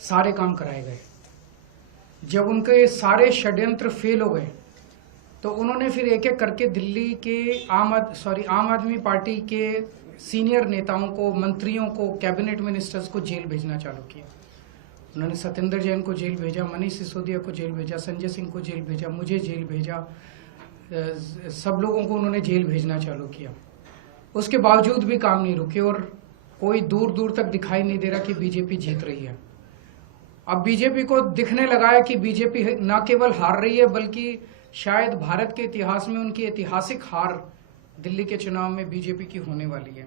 सारे काम कराए गए। जब उनके सारे षड्यंत्र फेल हो गए तो उन्होंने फिर एक एक करके दिल्ली के आम आदमी पार्टी के सीनियर नेताओं को, मंत्रियों को, कैबिनेट मिनिस्टर्स को जेल भेजना चालू किया। उन्होंने सत्येंद्र जैन को जेल भेजा, मनीष सिसोदिया को जेल भेजा, संजय सिंह को जेल भेजा, मुझे जेल भेजा, सब लोगों को उन्होंने जेल भेजना चालू किया। उसके बावजूद भी काम नहीं रुके और कोई दूर दूर तक दिखाई नहीं दे रहा कि बीजेपी जीत रही है। अब बीजेपी को दिखने लगा है कि बीजेपी न केवल हार रही है बल्कि शायद भारत के इतिहास में उनकी ऐतिहासिक हार दिल्ली के चुनाव में बीजेपी की होने वाली है।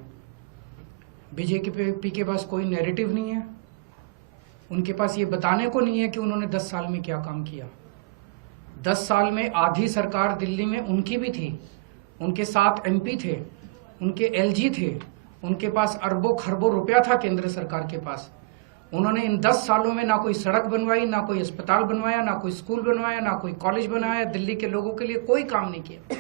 बीजेपी के पास कोई नैरेटिव नहीं है, उनके पास ये बताने को नहीं है कि उन्होंने 10 साल में क्या काम किया। 10 साल में आधी सरकार दिल्ली में उनकी भी थी, उनके साथ एमपी थे, उनके एलजी थे, उनके पास अरबों खरबों रुपया था केंद्र सरकार के पास। उन्होंने इन 10 सालों में ना कोई सड़क बनवाई, ना कोई अस्पताल बनवाया, ना कोई स्कूल बनवाया, ना कोई कॉलेज बनाया। दिल्ली के लोगों के लिए कोई काम नहीं किया।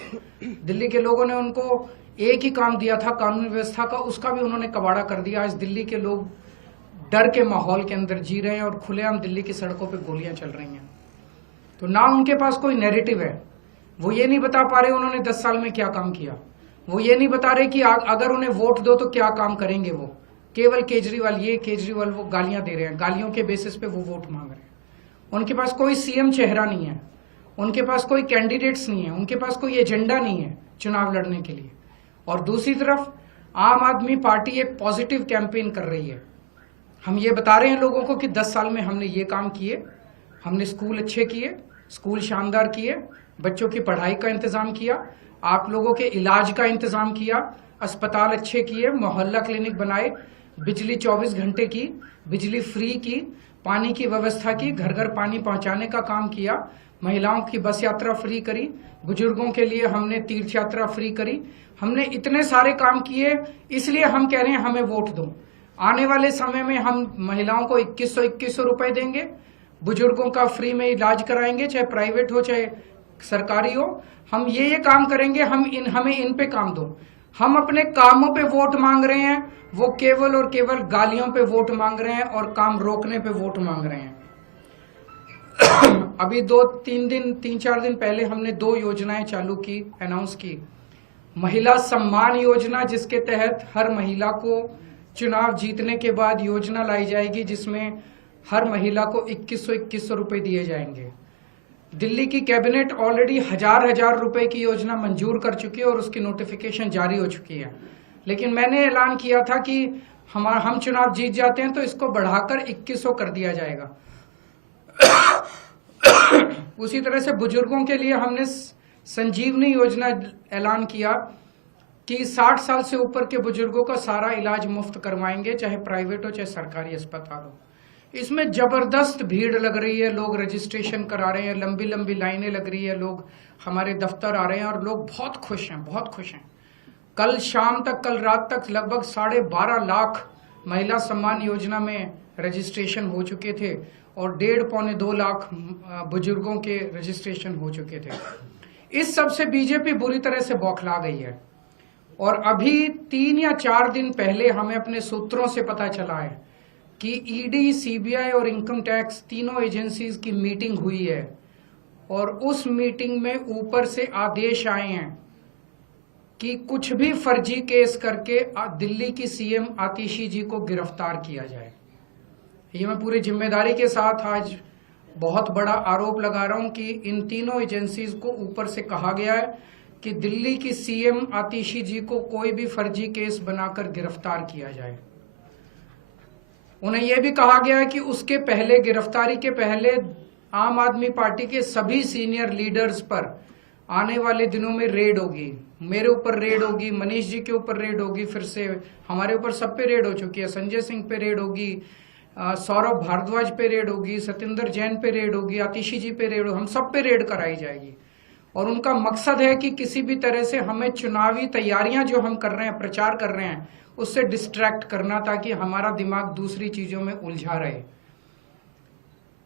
दिल्ली के लोगों ने उनको एक ही काम दिया था कानून व्यवस्था का, उसका भी उन्होंने कबाड़ा कर दिया। आज दिल्ली के लोग डर के माहौल के अंदर जी रहे हैं और खुलेआम दिल्ली की सड़कों पर गोलियां चल रही हैं। तो ना उनके पास कोई नैरेटिव है, वो ये नहीं बता पा रहे उन्होंने 10 साल में क्या काम किया। वो ये नहीं बता रहे कि अगर उन्हें वोट दो तो क्या काम करेंगे। वो केवल केजरीवाल वो गालियां दे रहे हैं, गालियों के बेसिस पे वो वोट मांग रहे हैं। उनके पास कोई सीएम चेहरा नहीं है, उनके पास कोई कैंडिडेट्स नहीं है, उनके पास कोई एजेंडा नहीं है चुनाव लड़ने के लिए। और दूसरी तरफ आम आदमी पार्टी एक पॉजिटिव कैंपेन कर रही है। हम ये बता रहे हैं लोगों को कि 10 साल में हमने ये काम किए, हमने स्कूल अच्छे किए, स्कूल शानदार किए, बच्चों की पढ़ाई का इंतजाम किया, आप लोगों के इलाज का इंतजाम किया, अस्पताल अच्छे किए, मोहल्ला क्लिनिक बनाए, बिजली 24 घंटे की, बिजली फ्री की, पानी की व्यवस्था की, घर घर पानी पहुंचाने का काम किया, महिलाओं की बस यात्रा फ्री करी, बुजुर्गों के लिए हमने तीर्थ यात्रा फ्री करी। हमने इतने सारे काम किए, इसलिए हम कह रहे हैं हमें वोट दो। आने वाले समय में हम महिलाओं को 2100 रुपए देंगे, बुजुर्गों का फ्री में इलाज कराएंगे, चाहे प्राइवेट हो चाहे सरकारी हो। हम ये काम करेंगे, हमें इन पे काम दो। हम अपने कामों पे वोट मांग रहे हैं, वो केवल और केवल गालियों पे वोट मांग रहे हैं और काम रोकने पे वोट मांग रहे हैं। अभी 3-4 दिन पहले हमने 2 योजनाएं चालू की, अनाउंस की। महिला सम्मान योजना, जिसके तहत हर महिला को चुनाव जीतने के बाद योजना लाई जाएगी जिसमें हर महिला को 2100 रुपए दिए जाएंगे। दिल्ली की कैबिनेट ऑलरेडी हजार रुपए की योजना मंजूर कर चुकी है और उसकी नोटिफिकेशन जारी हो चुकी है। लेकिन मैंने ऐलान किया था कि हम चुनाव जीत जाते हैं तो इसको बढ़ाकर 2100 कर दिया जाएगा। उसी तरह से बुजुर्गों के लिए हमने संजीवनी योजना ऐलान किया कि 60 साल से ऊपर के बुजुर्गों का सारा इलाज मुफ्त करवाएंगे, चाहे प्राइवेट हो चाहे सरकारी अस्पताल हो। इसमें जबरदस्त भीड़ लग रही है, लोग रजिस्ट्रेशन करा रहे हैं, लंबी लंबी लाइनें लग रही है, लोग हमारे दफ्तर आ रहे हैं और लोग बहुत खुश हैं। कल शाम तक, कल रात तक लगभग 12.5 लाख महिला सम्मान योजना में रजिस्ट्रेशन हो चुके थे और 1.5-2 लाख बुजुर्गों के रजिस्ट्रेशन हो चुके थे। इस सब से बीजेपी बुरी तरह से बौखला गई है। और अभी 3 या 4 दिन पहले हमें अपने सूत्रों से पता चला है कि ईडी, सीबीआई और इनकम टैक्स तीनों एजेंसीज की मीटिंग हुई है और उस मीटिंग में ऊपर से आदेश आए हैं कि कुछ भी फर्जी केस करके दिल्ली की सीएम आतिशी जी को गिरफ्तार किया जाए। ये मैं पूरी जिम्मेदारी के साथ आज बहुत बड़ा आरोप लगा रहा हूं कि इन तीनों एजेंसीज को ऊपर से कहा गया है कि दिल्ली की सीएम आतिशी जी को कोई भी फर्जी केस बनाकर गिरफ्तार किया जाए। उन्हें यह भी कहा गया है कि उसके पहले, गिरफ्तारी के पहले, आम आदमी पार्टी के सभी सीनियर लीडर्स पर आने वाले दिनों में रेड होगी। मेरे ऊपर रेड होगी, मनीष जी के ऊपर रेड होगी, फिर से हमारे ऊपर सब पे रेड हो चुकी है, संजय सिंह पे रेड होगी, सौरभ भारद्वाज पे रेड होगी, सत्येंद्र जैन पे रेड होगी, आतिशी जी पे रेड होगी, हम सब पे रेड कराई जाएगी। और उनका मकसद है कि किसी भी तरह से हमें चुनावी तैयारियां जो हम कर रहे हैं, प्रचार कर रहे हैं, उससे डिस्ट्रैक्ट करना ताकि हमारा दिमाग दूसरी चीजों में उलझा रहे।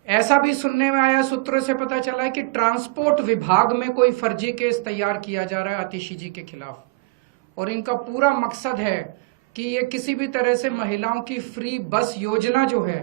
ऐसा भी सुनने में आया, सूत्रों से पता चला है कि ट्रांसपोर्ट विभाग में कोई फर्जी केस तैयार किया जा रहा है आतिशी जी के खिलाफ और इनका पूरा मकसद है कि ये किसी भी तरह से महिलाओं की फ्री बस योजना जो है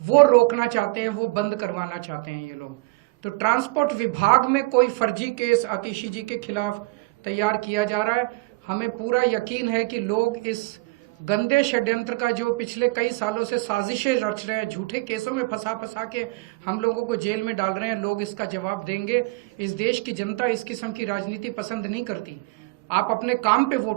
वो रोकना चाहते हैं, वो बंद करवाना चाहते हैं ये लोग। तो ट्रांसपोर्ट विभाग में कोई फर्जी केस आतिशी जी के खिलाफ तैयार किया जा रहा है। हमें पूरा यकीन है कि लोग इस गंदे षड्यंत्र का, जो पिछले कई सालों से साजिशें रच रहे हैं, झूठे केसों में फंसा के हम लोगों को जेल में डाल रहे हैं, लोग इसका जवाब देंगे। इस देश की जनता इस किस्म की राजनीति पसंद नहीं करती। आप अपने काम पे वोट